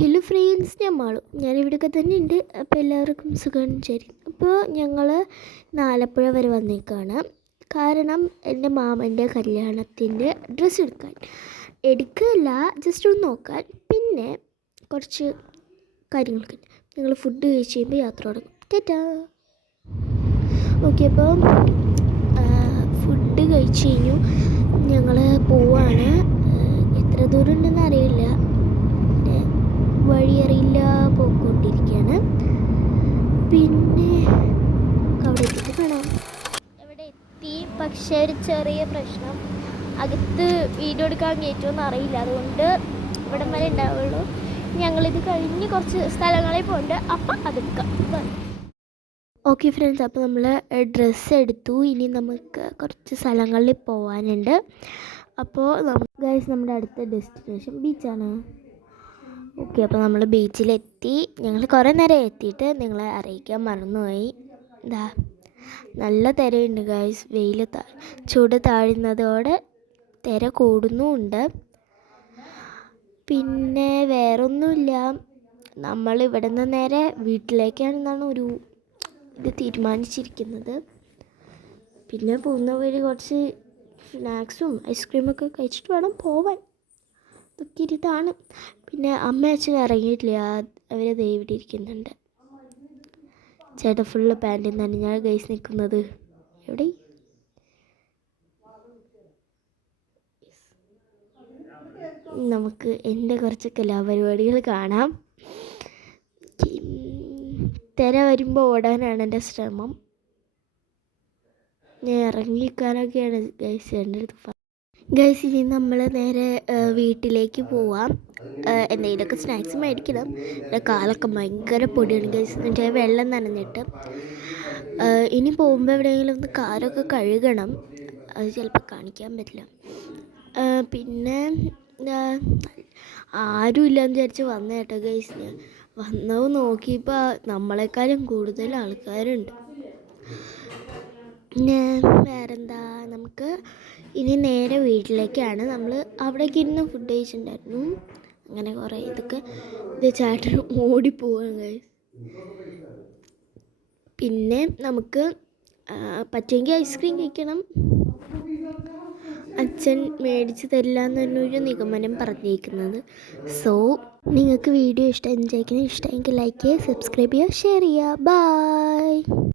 Hello friends, ഞാൻ മാളു. ഞാനിവിടെയൊക്കെ തന്നെ ഉണ്ട്. അപ്പോൾ എല്ലാവർക്കും സുഖം ശരി. അപ്പോൾ ഞങ്ങൾ ആലപ്പുഴ വരെ വന്നേക്കാണ്. കാരണം എൻ്റെ മാമൻ്റെ കല്യാണത്തിൻ്റെ ഡ്രസ്സ് എടുക്കുകയല്ല, ജസ്റ്റ് ഒന്ന് നോക്കാൻ. പിന്നെ കുറച്ച് കാര്യങ്ങളൊക്കെ. ഞങ്ങൾ ഫുഡ് കഴിച്ച് കഴിയുമ്പോൾ യാത്ര തുടങ്ങും. ടാറ്റാ. ഓക്കെ, അപ്പോൾ ഫുഡ് കഴിച്ച് കഴിഞ്ഞു. ഞങ്ങൾ പോവാണ്. എത്ര ദൂരം ഉണ്ടെന്ന് അറിയില്ല, വഴിയറിയില്ല, പോയിക്കൊണ്ടിരിക്കുകയാണ്. പിന്നെ അവിടെ എത്തിയിട്ട് കാണാം. ഇവിടെ എത്തി, പക്ഷേ ഒരു ചെറിയ പ്രശ്നം. അകത്ത് വീഡിയോ എടുക്കാൻ കയറ്റുമെന്ന് അറിയില്ല, അതുകൊണ്ട് ഇവിടം വരെ ഉണ്ടാവുള്ളൂ. ഞങ്ങളിത് കഴിഞ്ഞ് കുറച്ച് സ്ഥലങ്ങളിൽ പോകുന്നുണ്ട്, അപ്പം അതെടുക്കാം. ഓക്കെ ഫ്രണ്ട്സ്, അപ്പോൾ നമ്മൾ ഡ്രസ്സ് എടുത്തു. ഇനി നമുക്ക് കുറച്ച് സ്ഥലങ്ങളിൽ പോകാനുണ്ട്. അപ്പോൾ ഗൈസ്, നമ്മുടെ അടുത്ത ഡെസ്റ്റിനേഷൻ ബീച്ചാണ്. ഓക്കെ, അപ്പോൾ നമ്മൾ ബീച്ചിലെത്തി. ഞങ്ങൾ കുറേ നേരം എത്തിയിട്ട് നിങ്ങളെ അറിയിക്കാൻ മറന്നുപോയി. എന്താ നല്ല തിരയുണ്ട് ഗൈസ്. ചൂട് താഴുന്നതോടെ തിര കൂടുന്നുമുണ്ട്. പിന്നെ വേറൊന്നുമില്ല, നമ്മൾ ഇവിടെ നിന്ന് നേരെ വീട്ടിലേക്കാണെന്നാണ് ഇത് തീരുമാനിച്ചിരിക്കുന്നത്. പിന്നെ പോകുന്ന വഴി കുറച്ച് സ്നാക്സും ഐസ്ക്രീമൊക്കെ കഴിച്ചിട്ട് വേണം പോവാൻ. ഇതൊക്കെ ഇതാണ്. പിന്നെ അമ്മ അച്ഛൻ ഇറങ്ങിയിട്ടില്ല, അവർ ദൈവം ഇരിക്കുന്നുണ്ട്. ചേട്ടൻ ഫുള്ള് പാൻറ്റിൽ നിന്നാണ് ഞാൻ ഗൈസ് നിൽക്കുന്നത്. എവിടെ നമുക്ക് എൻ്റെ കുറച്ച് കലാപരിപാടികൾ കാണാം. തിര വരുമ്പോൾ ഓടാനാണ് എൻ്റെ ശ്രമം. ഞാൻ ഇറങ്ങിക്കാനൊക്കെയാണ് ഗൈസ് എൻ്റെ അടുത്ത്. ഗൈസ്, ഇനി നമ്മൾ നേരെ വീട്ടിലേക്ക് പോവാം. എന്തെങ്കിലുമൊക്കെ സ്നാക്സ് മേടിക്കണം. കാലൊക്കെ ഭയങ്കര പൊടിയാണ് ഗൈസ്, എന്നിട്ട് വെള്ളം നനഞ്ഞിട്ട്. ഇനി പോകുമ്പോൾ എവിടെയെങ്കിലും ഒന്ന് കാലൊക്കെ കഴുകണം. അത് ചിലപ്പോൾ കാണിക്കാൻ പറ്റില്ല. പിന്നെ ആരുമില്ലെന്ന് വിചാരിച്ച് വന്ന കേട്ടോ ഗൈസ്. ഞാൻ വന്നത് നോക്കിയപ്പോൾ നമ്മളെക്കാളും കൂടുതൽ ആൾക്കാരുണ്ട്. പിന്നെ വേറെന്താ, നമുക്ക് ഇനി നേരെ വീട്ടിലേക്കാണ്. നമ്മൾ അവിടേക്ക് ഇരുന്ന് ഫുഡ് കഴിച്ചിട്ടുണ്ടായിരുന്നു. അങ്ങനെ കുറേ ഇത് ചേട്ടൻ ഓടിപ്പോവാണ് ഗൈസ്. പിന്നെ നമുക്ക് പറ്റുമെങ്കിൽ ഐസ്ക്രീം കഴിക്കണം. അച്ഛൻ മേടിച്ച് തരില്ല എന്നൊരു നിഗമനം പറഞ്ഞേക്കുന്നത്. സോ നിങ്ങൾക്ക് വീഡിയോ ഇഷ്ടമെങ്കിൽ ലൈക്ക് ചെയ്യുക, സബ്സ്ക്രൈബ് ചെയ്യുക, ഷെയർ ചെയ്യുക. ബൈ.